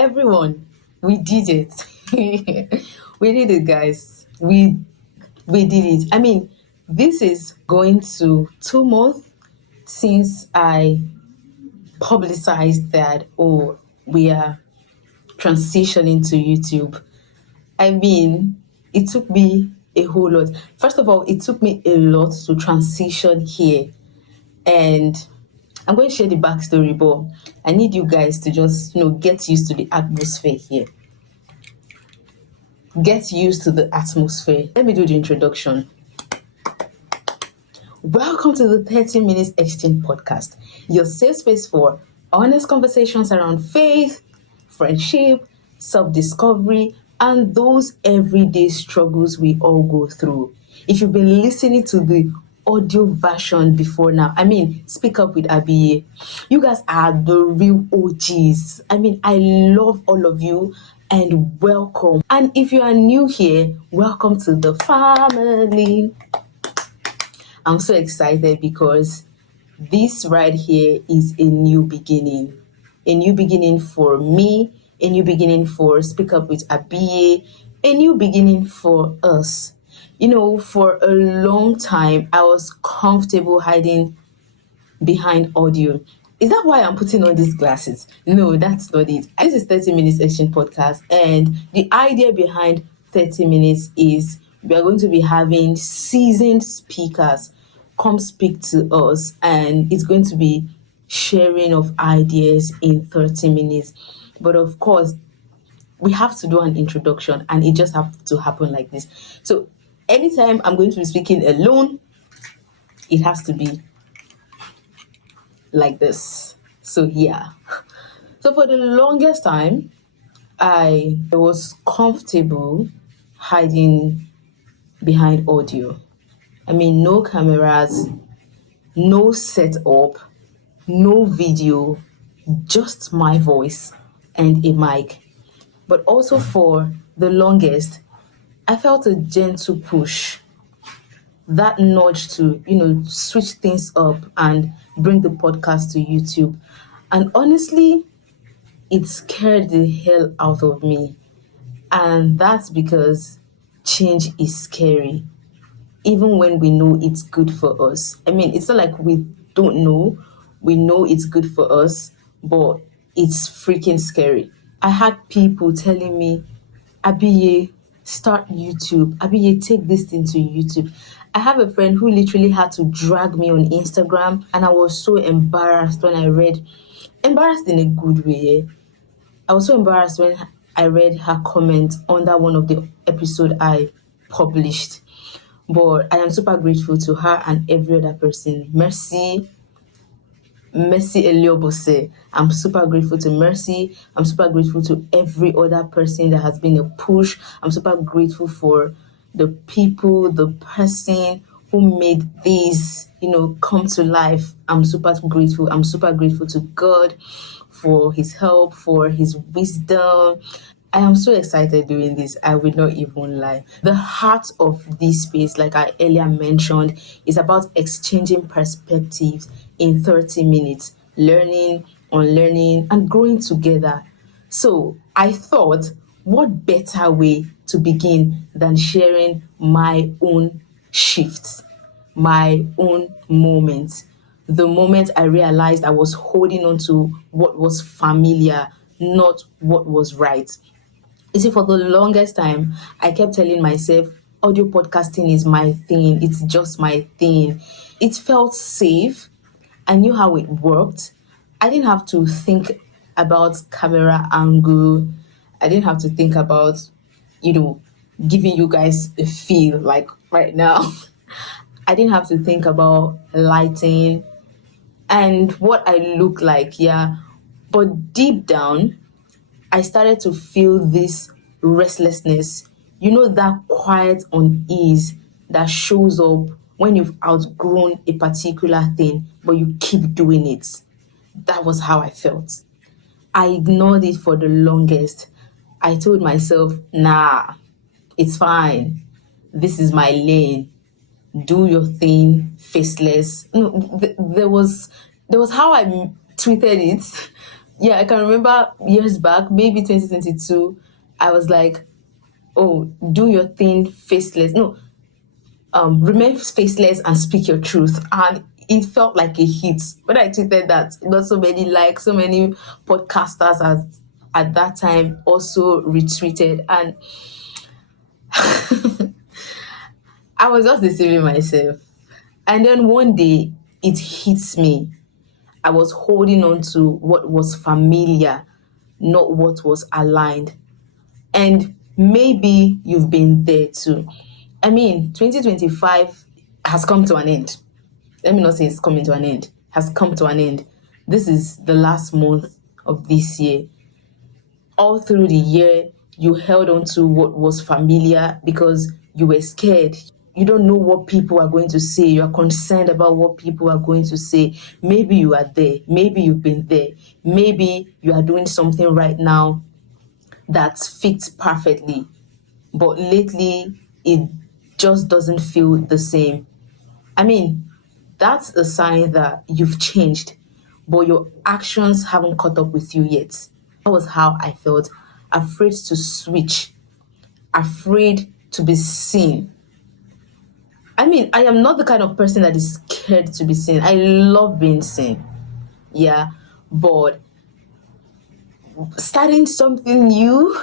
Everyone, we did it. We did it, guys. We did it. I mean, this is going to 2 months since I publicized that, oh, we are transitioning to YouTube. I mean, it took me a whole lot. First of all, it took me a lot to transition here. And I'm going to share the backstory, but I need you guys to just, get used to the atmosphere here. Get used to the atmosphere. Let me do the introduction. Welcome to the 30 Minutes Exchange podcast, your safe space for honest conversations around faith, friendship, self-discovery, and those everyday struggles we all go through. If you've been listening to the audio version before now, Speak Up with Abiye, you guys are the real OGs. I love all of you and welcome. And if you are new here, welcome to the family. I'm so excited because this right here is a new beginning. A new beginning for me, a new beginning for Speak Up with Abiye, a new beginning for us. For a long time, I was comfortable hiding behind audio. Is that why I'm putting on these glasses? No, that's not it. This is 30 Minutes Exchange podcast, and the idea behind 30 Minutes is we are going to be having seasoned speakers come speak to us, and it's going to be sharing of ideas in 30 minutes. But of course, we have to do an introduction, and it just has to happen like this. So anytime I'm going to be speaking alone, it has to be like this. So yeah. So for the longest time, I was comfortable hiding behind audio. No cameras, no setup, no video, just my voice and a mic. But also for the longest, I felt a gentle push, that nudge to, switch things up and bring the podcast to YouTube. And honestly, it scared the hell out of me. And that's because change is scary, even when we know it's good for us. It's not like we don't know. We know it's good for us, but it's freaking scary. I had people telling me, Abiye, start YouTube. Abiye, take this thing to YouTube. I have a friend who literally had to drag me on Instagram, and I was so embarrassed when I read, embarrassed in a good way. I was so embarrassed when I read her comment under one of the episodes I published. But I am super grateful to her and every other person. Mercy Eliobose. I'm super grateful to Mercy. I'm super grateful to every other person that has been a push. I'm super grateful for the people, the person who made this, come to life. I'm super grateful. I'm super grateful to God for his help, for his wisdom. I am so excited doing this. I will not even lie. The heart of this space, like I earlier mentioned, is about exchanging perspectives in 30 minutes, learning, unlearning, and growing together. So I thought, what better way to begin than sharing my own shifts, my own moments, the moment I realized I was holding on to what was familiar, not what was right. You see, for the longest time, I kept telling myself, audio podcasting is my thing. It's just my thing. It felt safe. I knew how it worked. I didn't have to think about camera angle. I didn't have to think about, giving you guys a feel like right now. I didn't have to think about lighting and what I look like, yeah. But deep down, I started to feel this restlessness, that quiet unease that shows up when you've outgrown a particular thing, but you keep doing it. That was how I felt. I ignored it for the longest. I told myself, nah, it's fine. This is my lane. Do your thing, faceless. No, there was how I tweeted it. Yeah, I can remember years back, maybe 2022, I was like, oh, do your thing faceless. No, remain faceless and speak your truth. And it felt like a hit. When I tweeted that, it got so many likes, so many podcasters at that time also retweeted. And I was just deceiving myself. And then one day it hits me. I was holding on to what was familiar, not what was aligned. And maybe you've been there too. I mean, 2025 has come to an end. Let me not say it's coming to an end, has come to an end. This is the last month of this year. All through the year, you held on to what was familiar because you were scared. You don't know what people are going to say. You are concerned about what people are going to say. Maybe you are there. Maybe you've been there. Maybe you are doing something right now that fits perfectly. But lately, it just doesn't feel the same. I mean, that's a sign that you've changed, but your actions haven't caught up with you yet. That was how I felt. Afraid to switch, afraid to be seen. I mean, I am not the kind of person that is scared to be seen. I love being seen. Yeah. But starting something new,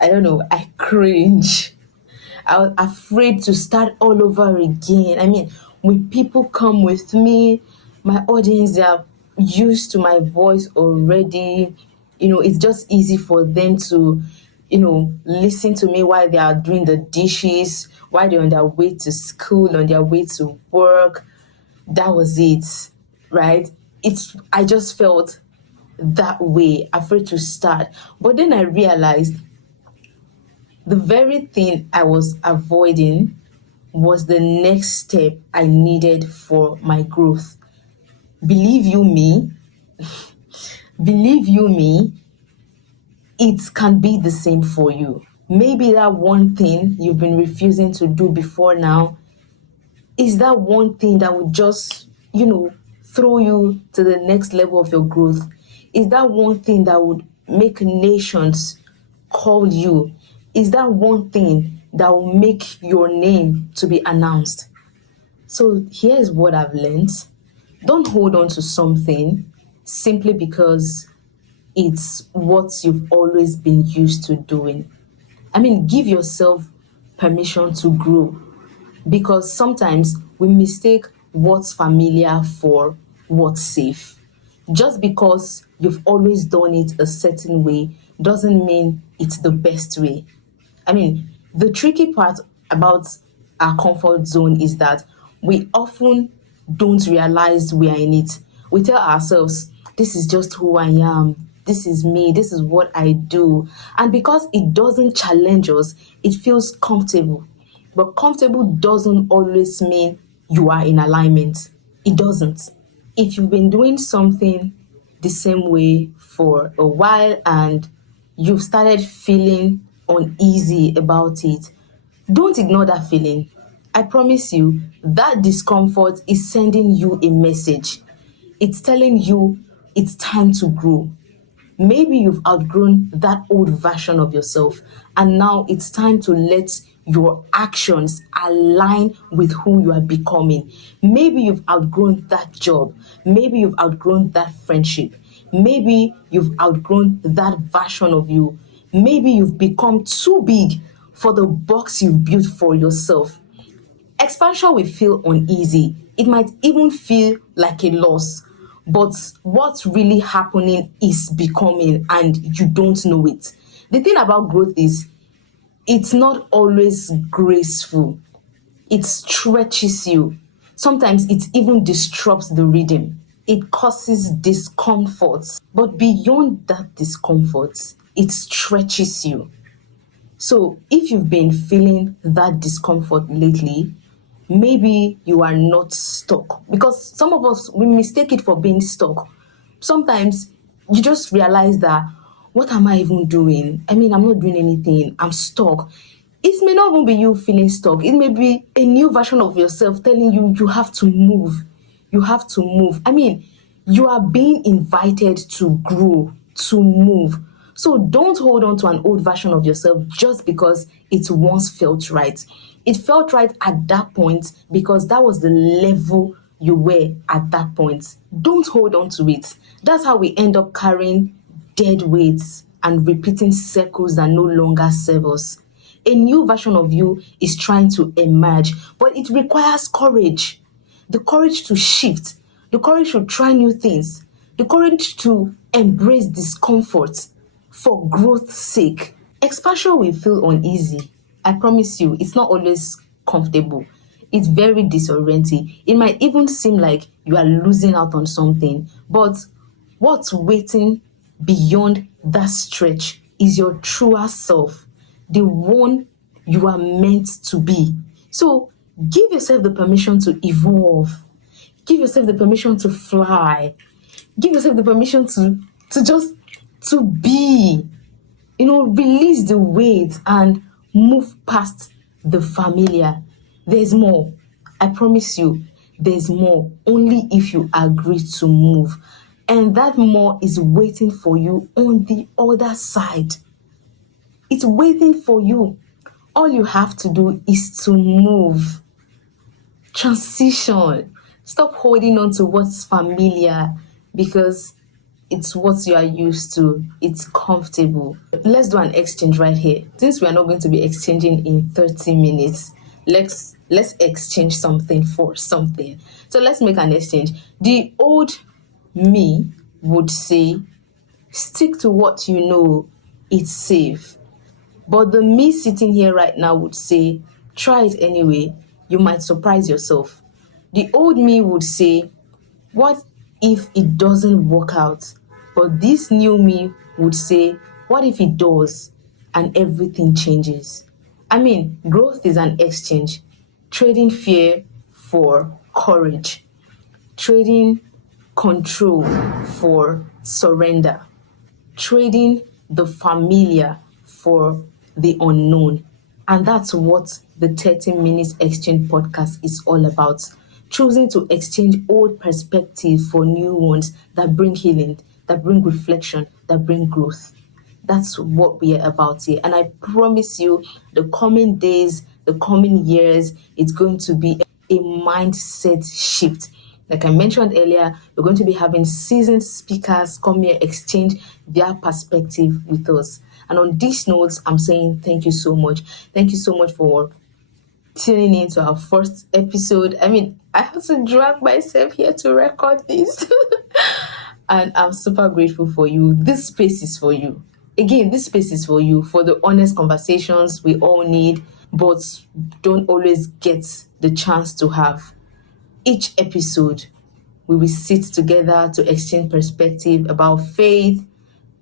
I don't know, I cringe. I was afraid to start all over again. I mean, when people come with me, my audience, they are used to my voice already. It's just easy for them to, listen to me while they are doing the dishes, while they're on their way to school, on their way to work. That was it, right? I just felt that way, afraid to start. But then I realized the very thing I was avoiding was the next step I needed for my growth. Believe you me, believe you me, it can be the same for you. Maybe that one thing you've been refusing to do before now is that one thing that would just, throw you to the next level of your growth. Is that one thing that would make nations call you? Is that one thing that will make your name to be announced? So here's what I've learned. Don't hold on to something simply because it's what you've always been used to doing. I mean, give yourself permission to grow because sometimes we mistake what's familiar for what's safe. Just because you've always done it a certain way doesn't mean it's the best way. I mean, the tricky part about our comfort zone is that we often don't realize we are in it. We tell ourselves, this is just who I am. This is me. This is what I do. And because it doesn't challenge us, it feels comfortable. But comfortable doesn't always mean you are in alignment. It doesn't. If you've been doing something the same way for a while and you've started feeling uneasy about it, don't ignore that feeling. I promise you, that discomfort is sending you a message. It's telling you it's time to grow. Maybe you've outgrown that old version of yourself, and now it's time to let your actions align with who you are becoming. Maybe you've outgrown that job. Maybe you've outgrown that friendship. Maybe you've outgrown that version of you. Maybe you've become too big for the box you've built for yourself. Expansion will feel uneasy. It might even feel like a loss. But what's really happening is becoming, and you don't know it. The thing about growth is it's not always graceful. It stretches you. Sometimes it even disrupts the rhythm. It causes discomfort. But beyond that discomfort, it stretches you. So if you've been feeling that discomfort lately, maybe you are not stuck. Because some of us, we mistake it for being stuck. Sometimes you just realize that, what am I even doing? I mean, I'm not doing anything. I'm stuck. It may not even be you feeling stuck. It may be a new version of yourself telling you you have to move. You have to move. I mean, you are being invited to grow. to move. So don't hold on to an old version of yourself just because it once felt right. It felt right at that point because that was the level you were at that point. Don't hold on to it. That's how we end up carrying dead weights and repeating circles that no longer serve us. A new version of you is trying to emerge, but it requires courage. The courage to shift, the courage to try new things, the courage to embrace discomfort for growth's sake. Expansion will feel uneasy. I promise you, it's not always comfortable. It's very disorienting. It might even seem like you are losing out on something, but what's waiting beyond that stretch is your truer self, the one you are meant to be. So give yourself the permission to evolve. Give yourself the permission to fly. Give yourself the permission to just to be. Release the weight and move past the familiar. There's more. I promise you, there's more. Only if you agree to move. And that more is waiting for you on the other side. It's waiting for you. All you have to do is to move. Transition. Stop holding on to what's familiar because it's what you are used to. It's comfortable. Let's do an exchange right here. Since we are not going to be exchanging in 30 minutes, let's exchange something for something. So let's make an exchange. The old me would say, stick to what you know, it's safe. But the me sitting here right now would say, try it anyway, you might surprise yourself. The old me would say, what if it doesn't work out? But this new me would say, what if it does and everything changes? I mean, growth is an exchange, trading fear for courage, trading control for surrender, trading the familiar for the unknown. And that's what the 30 Minutes Exchange podcast is all about. Choosing to exchange old perspectives for new ones that bring healing, that bring reflection, that bring growth. That's what we are about here. And I promise you, the coming days, the coming years, it's going to be a mindset shift. Like I mentioned earlier, we're going to be having seasoned speakers come here, exchange their perspective with us. And on these notes, I'm saying thank you so much. Thank you so much for tuning in to our first episode. I mean, I have to drag myself here to record this. And I'm super grateful for you. This space is for you. Again, this space is for you, for the honest conversations we all need, but don't always get the chance to have. Each episode, we will sit together to exchange perspective about faith,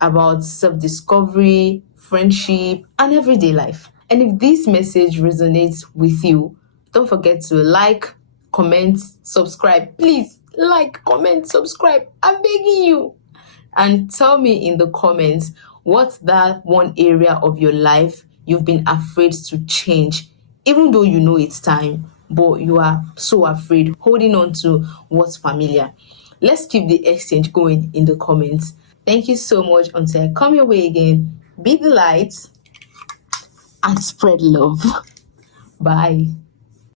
about self-discovery, friendship, and everyday life. And if this message resonates with you, don't forget to like, comment, subscribe. Please, like, comment, subscribe. I'm begging you. And tell me in the comments what's that one area of your life you've been afraid to change, even though you know it's time, but you are so afraid, holding on to what's familiar. Let's keep the exchange going in the comments. Thank you so much. Until I come your way again, be the light and spread love. Bye.